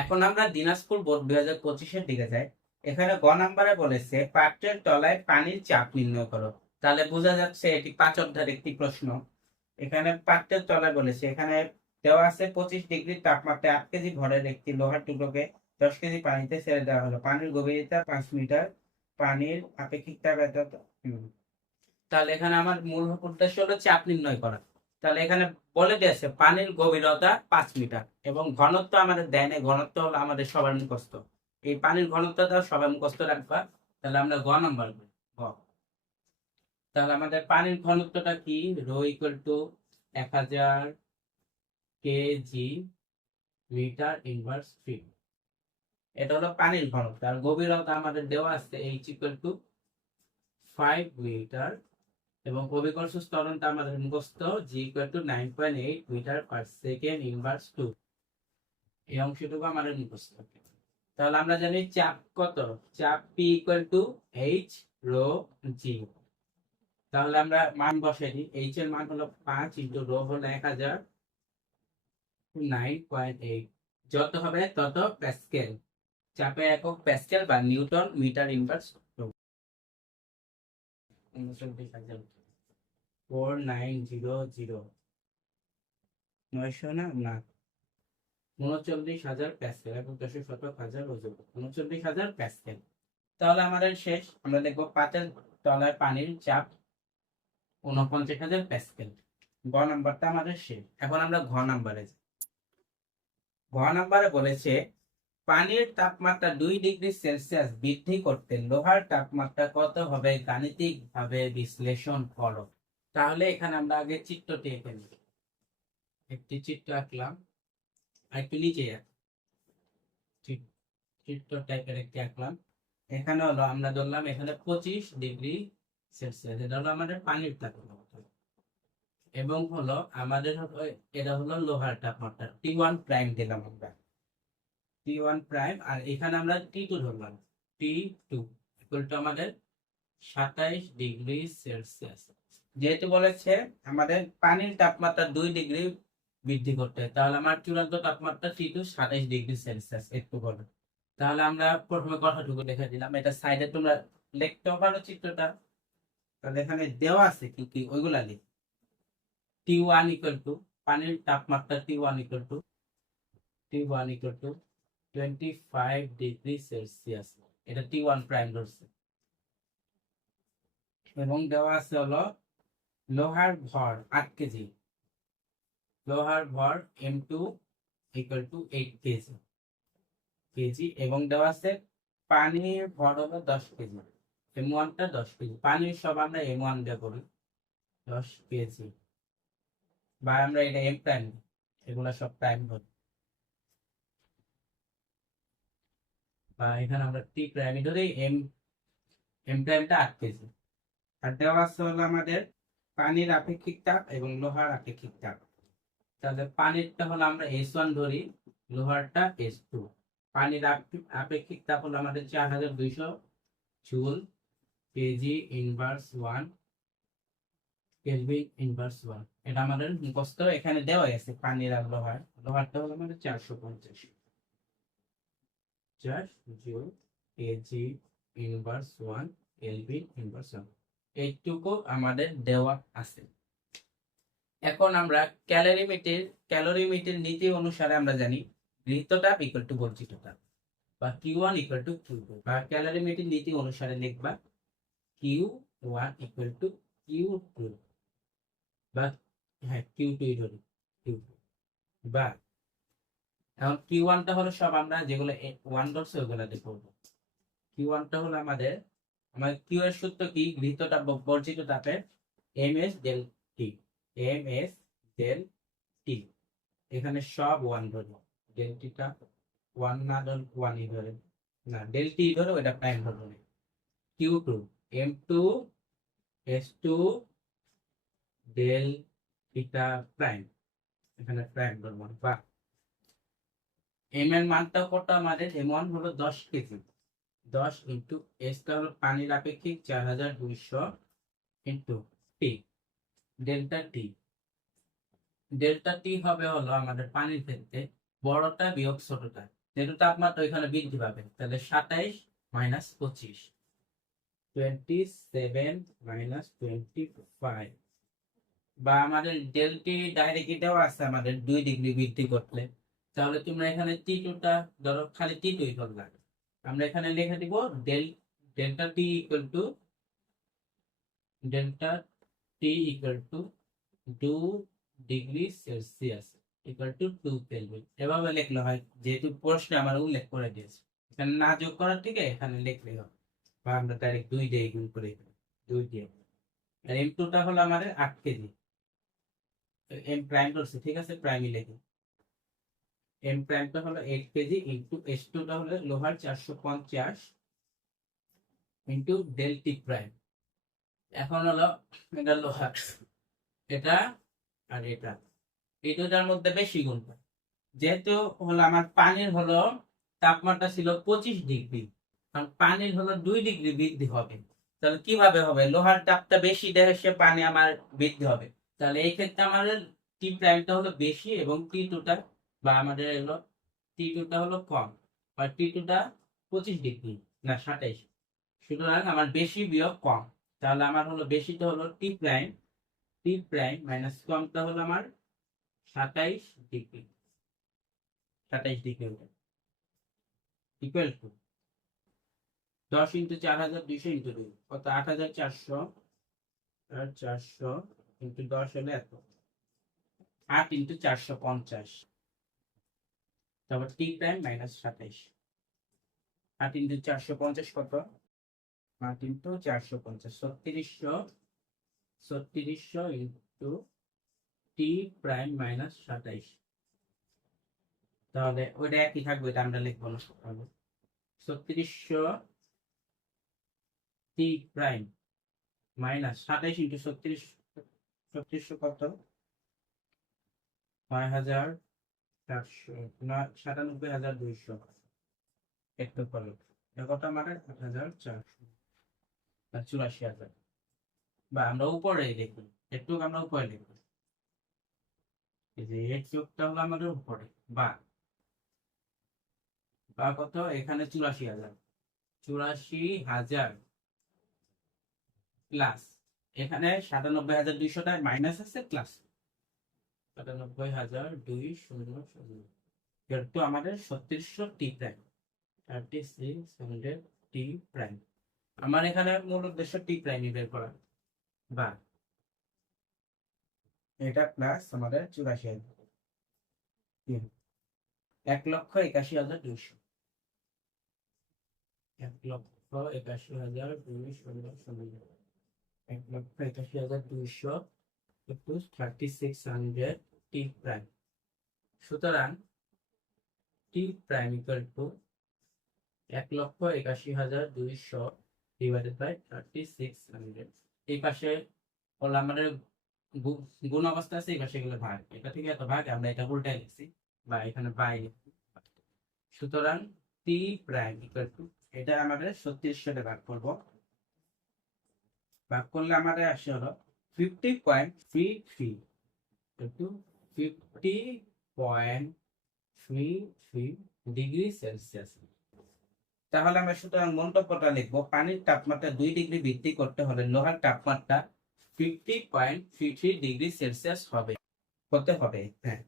এখন আমরা দিনাজপুর বোর্ড 2025-এর দিকে যাই। এখানে গ নাম্বারে বলেছে পাত্রের তলায় পানির চাপ নির্ণয় করো। তাহলে বোঝা যাচ্ছে এটি 5 অধ্যায়ের একটি প্রশ্ন। এখানে পাত্রের তলায় বলেছে, এখানে দেওয়া আছে 25 ডিগ্রি তাপমাত্রায় 8 কেজি ভরের একটি লোহার টুকরোকে 10 কেজি পানিতে ছেড়ে দেওয়া হলো। পানির গভীরতা 5 মিটার। পানির আপেক্ষিক তাপ এত। তাহলে এখানে আমার মূল উদ্দেশ্য হলো চাপ নির্ণয় করা। তাহলে এখানে বলে দিয়েছে পানির গভীরতা 5 মিটার এবং ঘনত্ব আমাদের দেয় নাই, ঘনত্ব হলো আমাদের সবার মুখস্থ। এই পানির ঘনত্বটা সবাই মুখস্থ রাখবা। তাহলে আমরা গ নাম্বার করি। গ। তাহলে আমাদের পানির ঘনত্বটা কি? Rho equal to 1000 KG metre inverse feet. এটা হলো পানির ঘনত্ব। আর গভীরতা আমাদের দেওয়া আছে এইচ ইকুয়াল টু 5 মিটার এবং অভিকর্ষ ত্বরণটা আমাদের মুখস্থ g equal to 9.8 metre per second inverse 2। এই অংশটুকু আমাদের মুখস্থ। তাহলে আমরা জানি চাপ কত? চাপ p equal to h rho g. তাহলে আমরা মান বসাই দিই। এইচ এর মান হলো 5 ইন্টু রো হলো 1000, 9.8। যত হবে তত প্যাসকেল। চাপের একক প্যাসকেল বা নিউটন মিটার ইনভার্স 4900। 900 না, না, 39,000 প্যাসকেল এবং 10 ওজন 39,000 প্যাসকেল। তাহলে আমাদের শেষ। আমরা দেখবো পাতের তলায় পানির চাপ 49,000 প্যাসকেল। গ নাম্বারটা আমাদের শেষ। এখন আমরা ঘ নাম্বারে যাই। ঘ নাম্বারে বলেছে পানির তাপমাত্রা 2 ডিগ্রি সেলসিয়াস বৃদ্ধি করতে লোহার তাপমাত্রা কত হবে গাণিতিক ভাবে বিশ্লেষণ করো। তাহলে এখানে আমরা আগে চিত্রটি এঁকে নিই। একটি চিত্র আঁকলাম। আর একটু নিচে চিত্র টাইপের একটি আঁকলাম। এখানে হলো আমরা ধরলাম এখানে 25 ডিগ্রি সেলসিয়াস, এটা হলো আমাদের পানির তাপমাত্রা এবং হলো আমাদের এটা হলো লোহার তাপমাত্রা T1 প্রাইম দিলাম আমরা, T1 প্রাইম। আর এখানে আমরা T2 ধরলাম, T2 ইকুয়াল টু আমাদের 27 ডিগ্রি সেলসিয়াস। যেহেতু বলেছে আমাদের পানির তাপমাত্রা 2 ডিগ্রি বৃদ্ধি করতে হয়, তাহলে আমার চূড়ান্ত তাপমাত্রা T2 27 ডিগ্রি সেলসিয়াস একটু বলো। তাহলে আমরা প্রথমে কথাটুকু লিখে দিলাম, এটা সাইডে তোমরা লিখতেও পারো চিত্রটা। তাহলে এখানে দেওয়া আছে কি কি ওইগুলা লিখ। T1 ইকুয়াল টু পানির তাপমাত্রা T1 equal to 25 degree Celsius. এটা T1 প্রাইম ধরছে এবং দেওয়া আছে হলো লোহার ভর 8 কেজি। লোহার ভর M2 ইকুয়াল টু 8 কেজি এবং দেওয়া আছে পানির ভর হলো 10 কেজি। M1টা 10 কেজি। পানির সব আমরা M1 দিয়ে করি 10 কেজি, বা আমরা এটা M প্রাইম, এগুলা সব প্রাইম ধরি, বা এখানে আমরা টি প্রাইম ধরি। এম প্রাইমটা 8 কেজি। আর দেওয়া আছে হলো আমাদের পানির আপেক্ষিক তাপ এবং লোহার আপেক্ষিক তাপ। তাহলে পানিরটা হলো আমরা S1 ধরি, লোহারটা S2। পানির আপেক্ষিক তাপ হলো আমাদের 4200 joule KG inverse 1 kelvin inverse 1। এটা আমাদের মুখস্থ। এখানে দেওয়া আছে পানির আর লোহার। লোহারটা হলো আমাদের 450 joule KG inverse 1 kelvin inverse 1। এইটুকু আমাদের দেওয়া আছে। এখন আমরা ক্যালোরিমিটার নীতি অনুসারে আমরা জানি গৃহীত তাপ ইকুয়াল টু বর্জিত তাপ, বা Q1 ইকুয়াল টু Q2। বা ক্যালোরিমিটার নীতি অনুসারে লিখবা Q1 ইকুয়াল টু Q2, বা হ্যাঁ Q2 ধরি, Q2। বা এখন Q1টা হলো সব আমরা যেগুলো 1 ধরছে ওগুলা দেখবো। Q1টা হলো আমাদের Q এর সূত্র কি? গৃহীত তাপ বর্জিত তাপের ms del T. ms del T. এখানে সব 1 ধরবো। ডেল টিটা 1 না ধর 1ই ধরে, না ডেল টি ধরে ওটা প্রাইম ধরবো না। Q2 M2 S2 ডেল টিটা প্রাইম, এখানে প্রাইম ধরবো না। বা m এর মানটা কত আমাদের? M1 হলো 10 কেজি। 10 ইন্টু এসটা হলো পানির আপেক্ষিক 4200 ইন্টু টি। ডেল্টা টি, ডেল্টা টি হবে হলো আমাদের পানির ক্ষেত্রে বড়টা বিয়োগ ছোটটা। যেহেতু তাপমাত্রা ওইখানে বৃদ্ধি পাবে, তাহলে 27 মাইনাস 25, 27 মাইনাস 25, বা আমাদের ডেলটি ডাইরেক্টলি দেওয়া আছে আমাদের 2 ডিগ্রি বৃদ্ধি করলে, তাহলে তোমরা এখানে টি2টা ধরো খালি টি2ই ধরলা, আমরা এখানে লিখে দিব delta T equal to delta T equal to 2 degree Celsius equal to 2 kelvin. এভাবে লিখলে হয়, যেহেতু প্রশ্নে আমার উল্লেখ করে দিয়েছে, এখানে না যোগ করার থেকে এখানে লিখলে হবে, বা আমরা ডাইরেক্ট 2 দিয়ে গুণ করে 2 দিয়ে। আর M2টা হলো আমাদের 8 কেজি, এম প্রাইম করছে, ঠিক আছে, প্রাইমই লিখি। এম প্রাইমটা হলো 8 কেজি ইন্টু S2টা হলো লোহার 450 ইন্টু ডেল টি প্রাইম। এখন হলো এটা লোহার, এটা আর এটা, এই দুটার মধ্যে বেশি গুণ হয়। যেহেতু হলো আমার পানির হলো তাপমাত্রা ছিল 25 ডিগ্রি, কারণ পানির হলো 2 ডিগ্রি বৃদ্ধি হবে, তাহলে কিভাবে হবে, লোহার তাপটা বেশি দেহে সে পানি আমার বৃদ্ধি হবে, তাহলে এই ক্ষেত্রে আমাদের টি প্রাইমটা হলো বেশি এবং টি2টা বা আমাদের হলো টি2টা হলো কম, আর টি2টা 25 ডিগ্রি না 27, সুতরাং আমার বেশি বিয়োগ কম, তাহলে আমার হলো বেশিটা হলো টি প্রাইম মাইনাস কমটা হলো আমার 27 degree, 27 degree equal to 10 into 4200 into 2 কত, 8400, আর 400 ইন্টু 10 হলে এত, 8 ইন্টু 450, তারপর টি প্রাইম মাইনাস 27, 8 ইন্টু 450 কত, 8 into 450 3600 into T prime minus 27, তাহলে ওইটা একই থাকবে, এটা আমরা লিখবো না, 3600 টি প্রাইম মাইনাস 27 ইন্টু 3600 কত, 9400, 97200, একটু পরে এটা কত আমাদের 8400 আর 84000, বা আমরা উপরে লিখি, একটু আমরা উপরে লিখি, এই যে এর যোগটা হলো আমাদের উপরে, বা কত, এখানে 84,000 প্লাস এখানে 97,200 মাইনাস আছে প্লাস 97,200 যেহেতু আমাদের 3600 টি প্রাইম, 3600 টি প্রাইম, আমার এখানে মূল উদ্দেশ্য টি প্রাইম বের করা, বা এটা প্লাস আমাদের 84,000, 1,81,200, 1,81,200, 1,81,200 একটু 3600 টি প্রাইম, সুতরাং t prime equal to 1,81,200 divided by 3600, এই পাশে হলো আমাদের গুণ অবস্থা আছে, এই পাশে গেলে ভাগ, এটা থেকে এত ভাগ, আমরা এটা উল্টায় লিখছি বা এখানে বাই, সুতরাং টি প্রাইম ইকুয়াল টু, এটা আমাদের 3600 ভাগ করব, ভাগ করলে আমাদের আসে হলো 50.33 ইন্টু 50.33 ডিগ্রি সেলসিয়াস। তাহলে আমরা সুতরাং মন্তব্যটা লিখবো, পানির তাপমাত্রা 2 ডিগ্রি বৃদ্ধি করতে হলে লোহার তাপমাত্রা 50.33 ডিগ্রি সেলসিয়াস হতে হবে। হ্যাঁ,